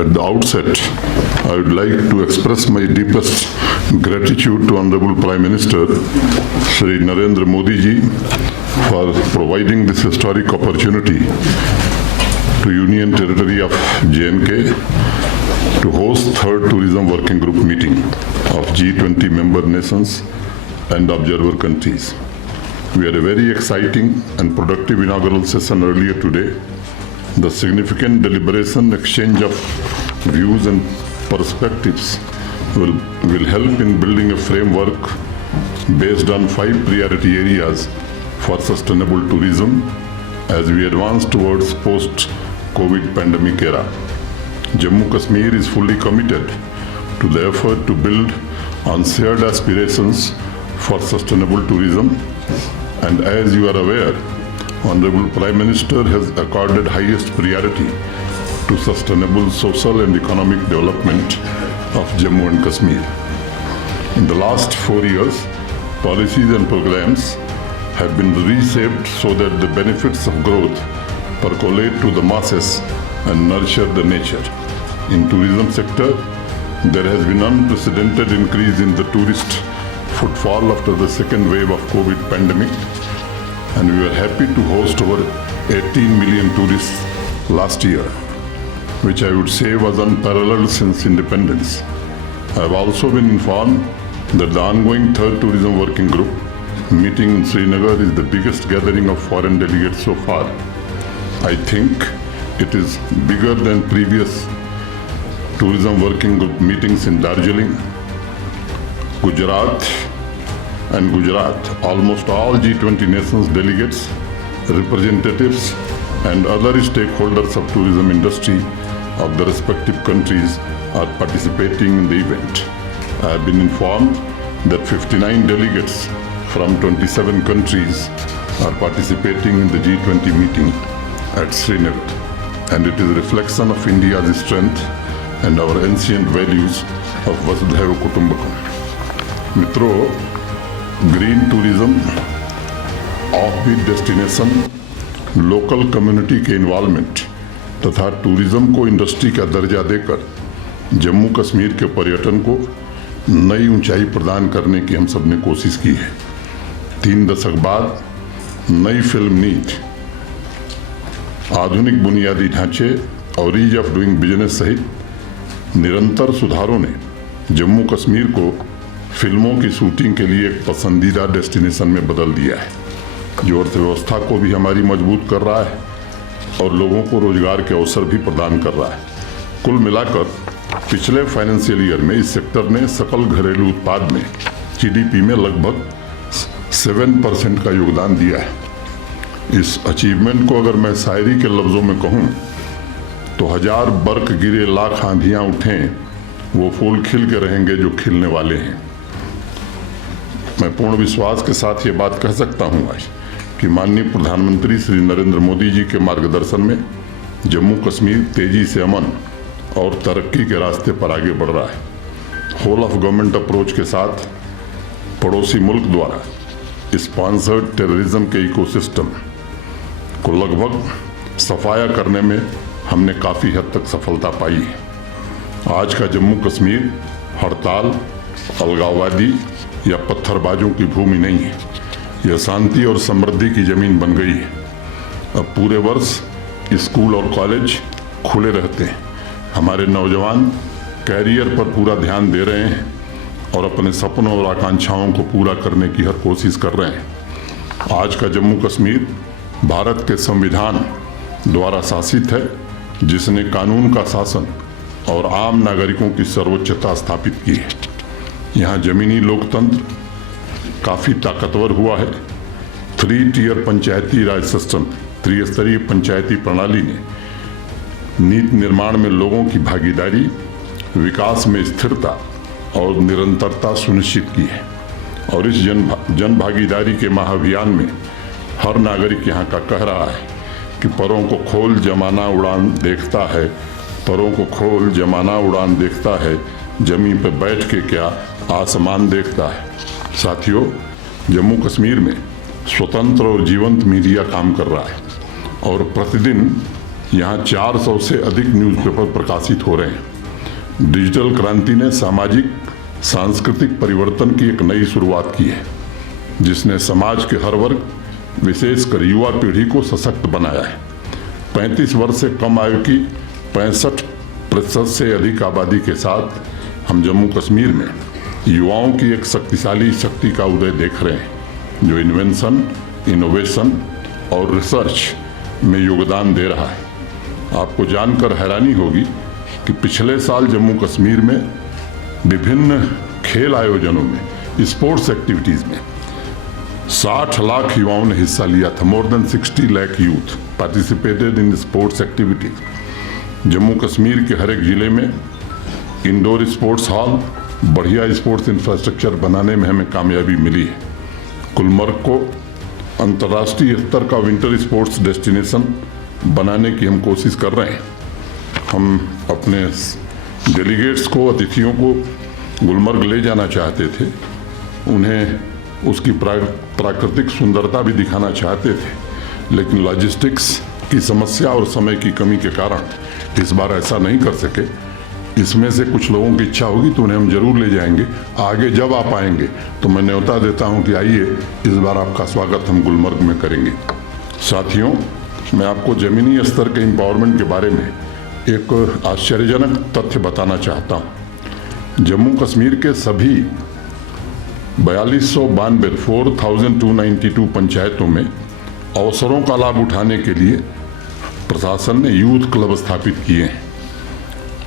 At the outset, I would like to express my deepest gratitude to Honorable Prime Minister Shri Narendra Modi ji for providing this historic opportunity to Union Territory of J&K to host third Tourism Working Group meeting of G20 member nations and observer countries. We had a very exciting and productive inaugural session earlier today. The significant deliberation, exchange of views and perspectives will help in building a framework based on 5 priority areas for sustainable tourism as we advance towards post-COVID pandemic era. Jammu Kashmir is fully committed to the effort to build on shared aspirations for sustainable tourism, and as you are aware, Honorable Prime Minister has accorded highest priority to sustainable social and economic development of Jammu and Kashmir. In the last 4 years, policies and programs have been reshaped so that the benefits of growth percolate to the masses and nurture the nature. In tourism sector, there has been unprecedented increase in the tourist footfall after the second wave of COVID pandemic, and we were happy to host over 18 million tourists last year, which I would say was unparalleled since independence. I have also been informed that the ongoing third tourism working group meeting in Srinagar is the biggest gathering of foreign delegates so far. I think it is bigger than previous tourism working group meetings in Darjeeling, Gujarat, almost all G20 nations delegates, representatives and other stakeholders of tourism industry of the respective countries are participating in the event. I have been informed that 59 delegates from 27 countries are participating in the G20 meeting at Srinagar, and it is a reflection of India's strength and our ancient values of Vasudhaiva Kutumbakam. मित्रों, green tourism, of-beat destination, local community के involvement तथा tourism को industry का दर्जा देकर जम्मू कश्मीर के पर्यटन को नई ऊंचाई प्रदान करने की हम सब ने कोशिश की है। 3 दशक बाद नई फिल्म नीति, आधुनिक बुनियादी ढांचे और ईज ऑफ डूइंग बिजनेस सहित निरंतर सुधारों ने जम्मू कश्मीर को फिल्मों की शूटिंग के लिए एक पसंदीदा डेस्टिनेशन में बदल दिया है, जो अर्थव्यवस्था को भी हमारी मजबूत कर रहा है और लोगों को रोजगार के अवसर भी प्रदान कर रहा है। कुल मिलाकर पिछले फाइनेंशियल ईयर में इस सेक्टर ने सकल घरेलू उत्पाद में जीडीपी में लगभग 7% का योगदान दिया है। इस अचीवमेंट को अगर मैं शायरी के लफ्ज़ों में कहूँ तो 1000 बर्क गिरे लाख आंधियाँ उठें, वो फूल खिल के रहेंगे जो खिलने वाले हैं। मैं पूर्ण विश्वास के साथ ये बात कह सकता हूँ आज कि माननीय प्रधानमंत्री श्री नरेंद्र मोदी जी के मार्गदर्शन में जम्मू कश्मीर तेजी से अमन और तरक्की के रास्ते पर आगे बढ़ रहा है। होल ऑफ गवर्नमेंट अप्रोच के साथ पड़ोसी मुल्क द्वारा स्पॉन्सर्ड टेररिज्म के इकोसिस्टम को लगभग सफाया करने में हमने काफ़ी हद तक सफलता पाई है। आज का जम्मू कश्मीर हड़ताल, अलगाववादी या पत्थरबाजों की भूमि नहीं है, यह शांति और समृद्धि की जमीन बन गई है। अब पूरे वर्ष स्कूल और कॉलेज खुले रहते हैं। हमारे नौजवान कैरियर पर पूरा ध्यान दे रहे हैं और अपने सपनों और आकांक्षाओं को पूरा करने की हर कोशिश कर रहे हैं। आज का जम्मू कश्मीर भारत के संविधान द्वारा शासित है, जिसने कानून का शासन और आम नागरिकों की सर्वोच्चता स्थापित की है। यहाँ ज़मीनी लोकतंत्र काफ़ी ताकतवर हुआ है। 3 टियर पंचायती राज सिस्टम, त्रिस्तरीय पंचायती प्रणाली ने नीति निर्माण में लोगों की भागीदारी, विकास में स्थिरता और निरंतरता सुनिश्चित की है। और इस जन भागीदारी के महाअभियान में हर नागरिक यहाँ का कह रहा है कि परों को खोल जमाना उड़ान देखता है, परों को खोल जमाना उड़ान देखता है, जमीन पर बैठ के क्या आसमान देखता है। साथियों, जम्मू कश्मीर में स्वतंत्र और जीवंत मीडिया काम कर रहा है और प्रतिदिन यहाँ 400 से अधिक न्यूज़पेपर प्रकाशित हो रहे हैं। डिजिटल क्रांति ने सामाजिक सांस्कृतिक परिवर्तन की एक नई शुरुआत की है, जिसने समाज के हर वर्ग, विशेषकर युवा पीढ़ी को सशक्त बनाया है। 35 वर्ष से कम आयु की 65% से अधिक आबादी के साथ हम जम्मू कश्मीर में युवाओं की एक शक्तिशाली शक्ति का उदय देख रहे हैं, जो इन्वेंशन, इनोवेशन और रिसर्च में योगदान दे रहा है। आपको जानकर हैरानी होगी कि पिछले साल जम्मू कश्मीर में विभिन्न खेल आयोजनों में, स्पोर्ट्स एक्टिविटीज़ में 60 लाख युवाओं ने हिस्सा लिया था। More than 60 lakh youth participated in sports activities. Jammu Kashmir के हर एक जिले में इंडोर स्पोर्ट्स हॉल, बढ़िया स्पोर्ट्स इंफ्रास्ट्रक्चर बनाने में हमें कामयाबी मिली है। गुलमर्ग को अंतर्राष्ट्रीय स्तर का विंटर स्पोर्ट्स डेस्टिनेशन बनाने की हम कोशिश कर रहे हैं। हम अपने डेलीगेट्स को, अतिथियों को गुलमर्ग ले जाना चाहते थे, उन्हें उसकी प्राकृतिक सुंदरता भी दिखाना चाहते थे, लेकिन लॉजिस्टिक्स की समस्या और समय की कमी के कारण इस बार ऐसा नहीं कर सके। इसमें से कुछ लोगों की इच्छा होगी तो उन्हें हम जरूर ले जाएंगे। आगे जब आप आएंगे तो मैं न्योता देता हूं कि आइए, इस बार आपका स्वागत हम गुलमर्ग में करेंगे। साथियों, मैं आपको ज़मीनी स्तर के एम्पावरमेंट के बारे में एक आश्चर्यजनक तथ्य बताना चाहता हूं। जम्मू कश्मीर के सभी 4292 पंचायतों में अवसरों का लाभ उठाने के लिए प्रशासन ने यूथ क्लब स्थापित किए हैं।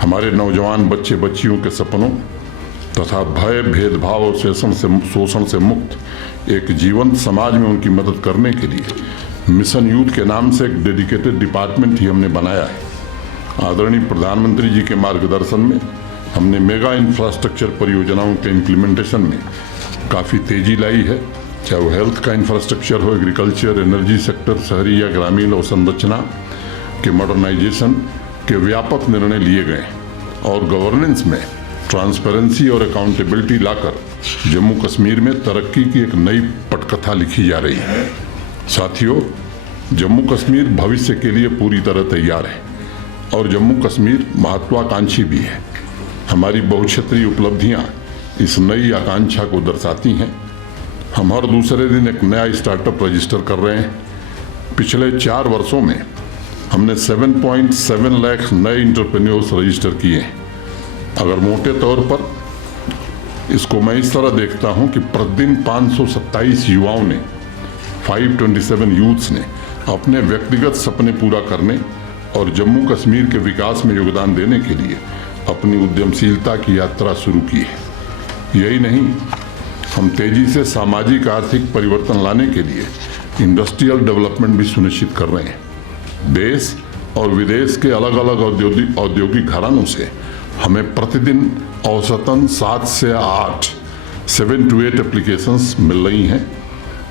हमारे नौजवान बच्चे बच्चियों के सपनों तथा भय, भेदभाव और शोषण से मुक्त एक जीवंत समाज में उनकी मदद करने के लिए मिशन यूथ के नाम से एक डेडिकेटेड डिपार्टमेंट ही हमने बनाया है। आदरणीय प्रधानमंत्री जी के मार्गदर्शन में हमने मेगा इंफ्रास्ट्रक्चर परियोजनाओं के इम्प्लीमेंटेशन में काफ़ी तेजी लाई है, चाहे वो हेल्थ का इंफ्रास्ट्रक्चर हो, एग्रीकल्चर, एनर्जी सेक्टर, शहरी या ग्रामीण अवसंरचना के मॉडर्नाइजेशन के व्यापक निर्णय लिए गए और गवर्नेंस में ट्रांसपेरेंसी और अकाउंटेबिलिटी लाकर जम्मू कश्मीर में तरक्की की एक नई पटकथा लिखी जा रही है। साथियों, जम्मू कश्मीर भविष्य के लिए पूरी तरह तैयार है और जम्मू कश्मीर महत्वाकांक्षी भी है। हमारी बहुक्षेत्रीय उपलब्धियां इस नई आकांक्षा को दर्शाती हैं। हम हर दूसरे दिन एक नया स्टार्टअप रजिस्टर कर रहे हैं। पिछले 4 वर्षों में हमने 7.7 लाख नए इंटरप्रेन्योर्स रजिस्टर किए हैं। अगर मोटे तौर पर इसको मैं इस तरह देखता हूं कि प्रतिदिन 527 युवाओं ने, 527 यूथ्स ने अपने व्यक्तिगत सपने पूरा करने और जम्मू कश्मीर के विकास में योगदान देने के लिए अपनी उद्यमशीलता की यात्रा शुरू की है। यही नहीं, हम तेजी से सामाजिक आर्थिक परिवर्तन लाने के लिए इंडस्ट्रियल डेवलपमेंट भी सुनिश्चित कर रहे हैं। देश और विदेश के अलग अलग औद्योगिक घरानों से हमें प्रतिदिन औसतन 7 से 8 एप्लीकेशंस मिल रही हैं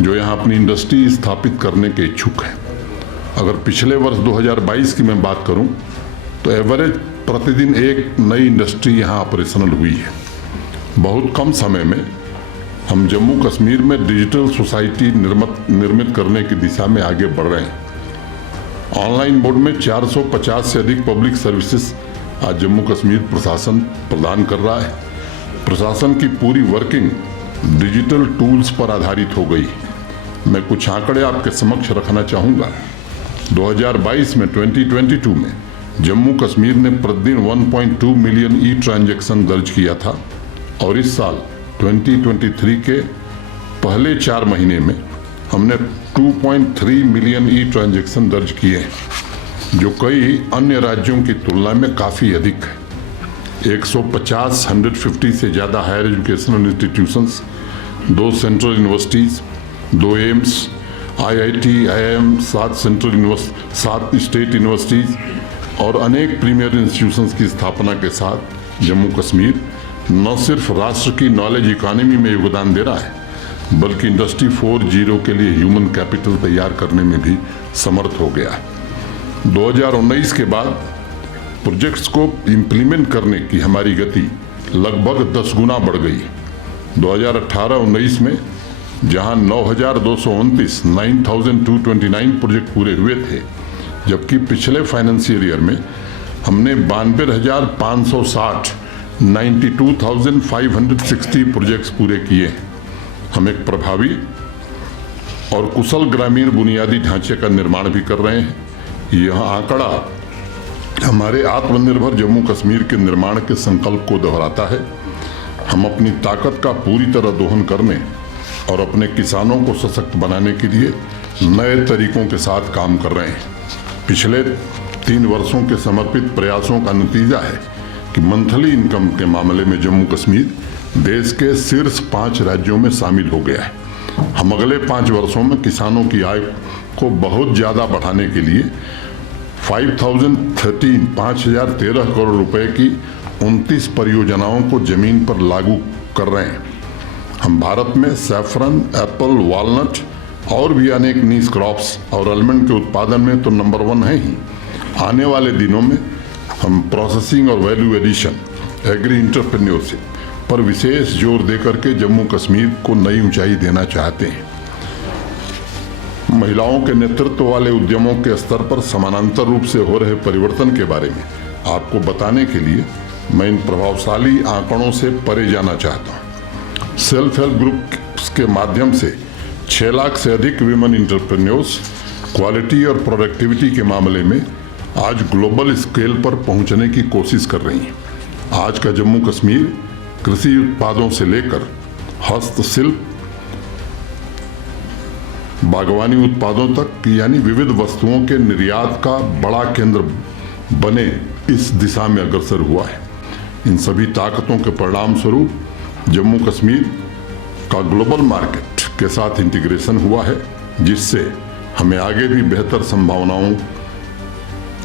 जो यहाँ अपनी इंडस्ट्री स्थापित करने के इच्छुक हैं। अगर पिछले वर्ष 2022 की मैं बात करूं तो एवरेज प्रतिदिन एक नई इंडस्ट्री यहाँ ऑपरेशनल हुई है। बहुत कम समय में हम जम्मू कश्मीर में डिजिटल सोसाइटी निर्मित करने की दिशा में आगे बढ़ रहे हैं। ऑनलाइन मोड में 450 से अधिक पब्लिक सर्विसेज आज जम्मू कश्मीर प्रशासन प्रदान कर रहा है। प्रशासन की पूरी वर्किंग डिजिटल टूल्स पर आधारित हो गई। मैं कुछ आंकड़े आपके समक्ष रखना चाहूँगा। 2022 में 2022 में जम्मू कश्मीर ने प्रतिदिन 1.2 मिलियन ई ट्रांजैक्शन दर्ज किया था और इस साल 2023 के पहले 4 महीने में हमने 2.3 मिलियन ई ट्रांजैक्शन दर्ज किए हैं, जो कई अन्य राज्यों की तुलना में काफ़ी अधिक है। 150 से ज़्यादा higher educational institutions, 2 central universities, 2 AIIMS, IIT, IIM, 7 state universities और अनेक प्रीमियर इंस्टीट्यूशंस की स्थापना के साथ जम्मू कश्मीर न सिर्फ राष्ट्र की नॉलेज इकोनॉमी में योगदान दे रहा है, बल्कि इंडस्ट्री 4.0 के लिए ह्यूमन कैपिटल तैयार करने में भी समर्थ हो गया है। 2019 के बाद प्रोजेक्ट्स को इम्प्लीमेंट करने की हमारी गति लगभग 10 गुना बढ़ गई। 2018-19 में जहां 9,229 प्रोजेक्ट पूरे हुए थे, जबकि पिछले फाइनेंशियल ईयर में हमने 92,560 92,560 प्रोजेक्ट्स पूरे किए हैं। हम एक प्रभावी और कुशल ग्रामीण बुनियादी ढांचे का निर्माण भी कर रहे हैं। यह आंकड़ा हमारे आत्मनिर्भर जम्मू कश्मीर के निर्माण के संकल्प को दोहराता है। हम अपनी ताकत का पूरी तरह दोहन करने और अपने किसानों को सशक्त बनाने के लिए नए तरीकों के साथ काम कर रहे हैं। पिछले 3 वर्षों के समर्पित प्रयासों का नतीजा है कि मंथली इनकम के मामले में जम्मू कश्मीर देश के शीर्ष 5 राज्यों में शामिल हो गया है। हम अगले 5 वर्षों में किसानों की आय को बहुत ज़्यादा बढ़ाने के लिए 5,013 करोड़ रुपए की 29 परियोजनाओं को जमीन पर लागू कर रहे हैं। हम भारत में सैफरन, एप्पल, वॉलनट और भी अनेक नीश क्रॉप्स और आलमंड के उत्पादन में तो नंबर 1 है ही। आने वाले दिनों में हम प्रोसेसिंग और वैल्यू एडिशन, एग्री एंटरप्रेन्योरशिप पर विशेष जोर देकर के जम्मू कश्मीर को नई ऊंचाई देना चाहते हैं। महिलाओं के नेतृत्व वाले उद्यमों के स्तर पर समानांतर रूप से हो रहे परिवर्तन के बारे में आपको बताने के लिए मैं इन प्रभावशाली आंकड़ों से परे जाना चाहता हूँ। सेल्फ हेल्प ग्रुप के माध्यम से 6 लाख से अधिक विमेन एंटरप्रेन्योर्स क्वालिटी और प्रोडक्टिविटी के मामले में आज ग्लोबल स्केल पर पहुंचने की कोशिश कर रही हैं। आज का जम्मू कश्मीर कृषि उत्पादों से लेकर हस्तशिल्प, बागवानी उत्पादों तक यानी विविध वस्तुओं के निर्यात का बड़ा केंद्र बने इस दिशा में अग्रसर हुआ है। इन सभी ताकतों के परिणाम स्वरूप जम्मू कश्मीर का ग्लोबल मार्केट के साथ इंटीग्रेशन हुआ है, जिससे हमें आगे भी बेहतर संभावनाओं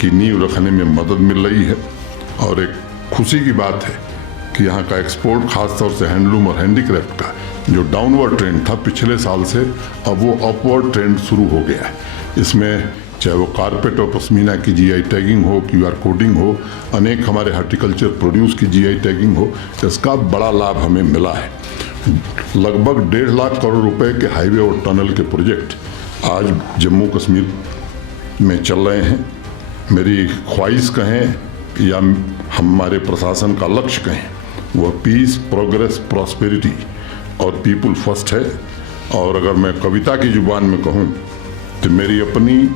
की नींव रखने में मदद मिल रही है। और एक खुशी की बात है कि यहाँ का एक्सपोर्ट, खासतौर से हैंडलूम और हैंडीक्राफ्ट का जो डाउनवर्ड ट्रेंड था पिछले साल से, अब वो अपवर्ड ट्रेंड शुरू हो गया है। इसमें चाहे वो कारपेट और पश्मीना की जीआई टैगिंग हो, QR कोडिंग हो, अनेक हमारे हॉर्टिकल्चर प्रोड्यूस की जीआई टैगिंग हो, इसका बड़ा लाभ हमें मिला है। लगभग 1.5 लाख करोड़ रुपए के हाईवे और टनल के प्रोजेक्ट आज जम्मू कश्मीर में चल रहे हैं। मेरी ख्वाहिश कहें या हमारे प्रशासन का लक्ष्य कहें, वह पीस, प्रोग्रेस, प्रॉस्पेरिटी और पीपल फर्स्ट है। और अगर मैं कविता की जुबान में कहूँ तो मेरी अपनी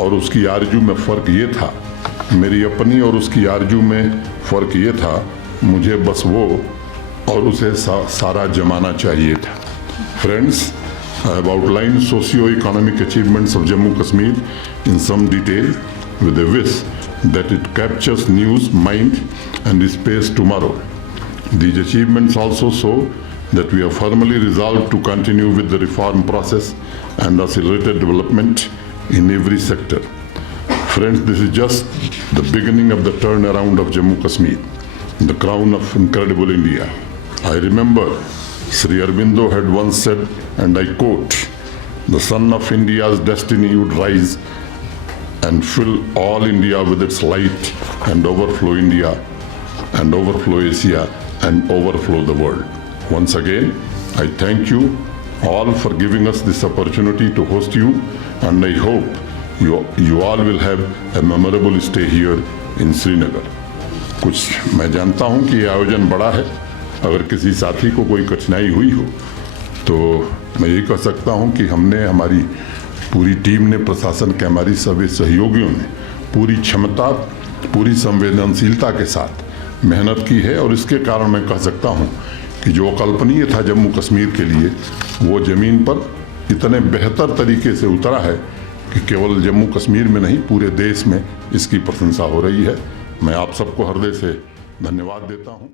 और उसकी आरजू में फ़र्क ये था, मुझे बस वो और उसे सारा जमाना चाहिए था। Friends, I have outlined socio-economic achievements of Jammu Kashmir in some detail with a wish that it captures news, mind and space tomorrow. These achievements also show that we are firmly resolved to continue with the reform process and accelerated development in every sector. Friends, this is just the beginning of the turnaround of Jammu Kashmir, the crown of incredible India. I remember Sri Aurobindo had once said, and I quote, "The sun of India's destiny would rise and fill all India with its light and overflow India and overflow Asia and overflow the world." Once again, I thank you all for giving us this opportunity to host you, and I hope you all will have a memorable stay here in Srinagar. कुछ मैं जानता हूँ कि ये आयोजन बड़ा है। अगर किसी साथी को कोई कठिनाई हुई हो तो मैं यही कह सकता हूँ कि हमारी पूरी टीम ने, प्रशासन के हमारी सभी सहयोगियों ने पूरी क्षमता, पूरी संवेदनशीलता के साथ मेहनत की है। और इसके कारण मैं कह सकता हूँ कि जो अकल्पनीय था जम्मू कश्मीर के लिए, वो ज़मीन पर इतने बेहतर तरीके से उतरा है कि केवल जम्मू कश्मीर में नहीं, पूरे देश में इसकी प्रशंसा हो रही है। मैं आप सबको हृदय से धन्यवाद देता हूँ।